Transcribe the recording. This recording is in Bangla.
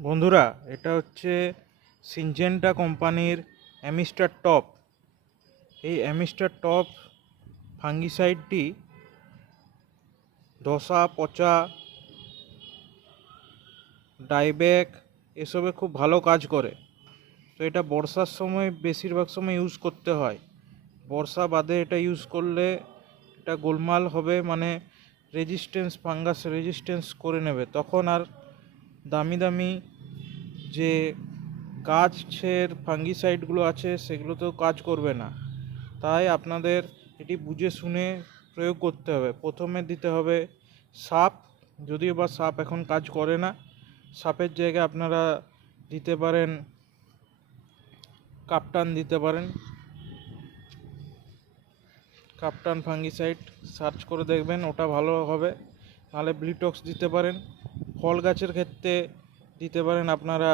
বন্ধুরা, এটা হচ্ছে সিনজেন্টা কোম্পানির অ্যামিস্টার টপ। এই অ্যামিস্টার টপ ফাঙ্গিসাইডটি ধসা, পচা, ডাইব্যাক এসবে খুব ভালো কাজ করে। তো এটা বর্ষার সময় বেশিরভাগ সময় ইউজ করতে হয়। বর্ষা বাদে এটা ইউজ করলে এটা গোলমাল হবে, মানে ফাঙ্গাস রেজিস্ট্যান্স করে নেবে। তখন আর দামি দামি যে গাছের ফাঙ্গিসাইডগুলো আছে সেগুলোতেও কাজ করবে না। তাই আপনাদের এটি বুঝে শুনে প্রয়োগ করতে হবে। প্রথমে দিতে হবে সাপ, যদিও বা সাপ এখন কাজ করে না। সাপের জায়গায় আপনারা দিতে পারেন কাপ্টান, দিতে পারেন কাপ্টান ফাঙ্গিসাইড, সার্চ করে দেখবেন, ওটা ভালো হবে। নাহলে ব্লিটক্স দিতে পারেন। ফল গাছের ক্ষেত্রে দিতে পারেন আপনারা